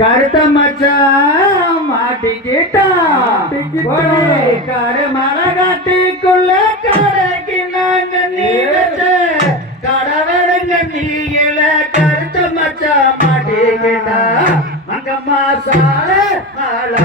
கருத்த மச்சான் மாட்டிக்கிட்டா ஒரே காடு மலை காட்டிக்குள்ள கடைக்கு நாங்க நீரச்ச கடவருங்க நீங்கள கருத்த மச்சான் மாட்டிக்கிட்டா அங்கம்மா சால மலை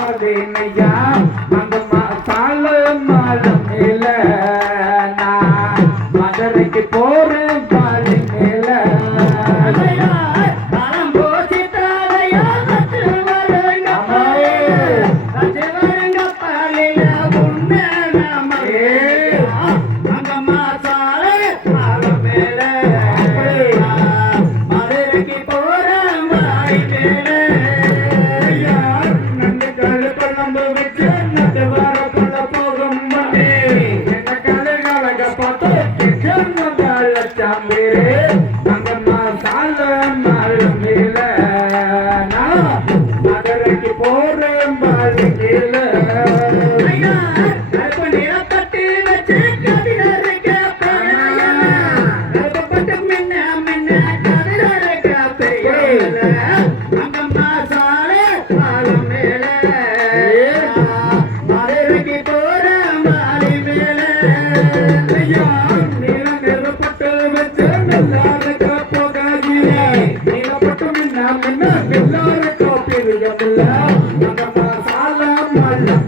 மதினையா பாலில போறேன் மதுரைக்கு போற மாறி மேலே.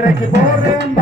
வேலைக்கு போறேன்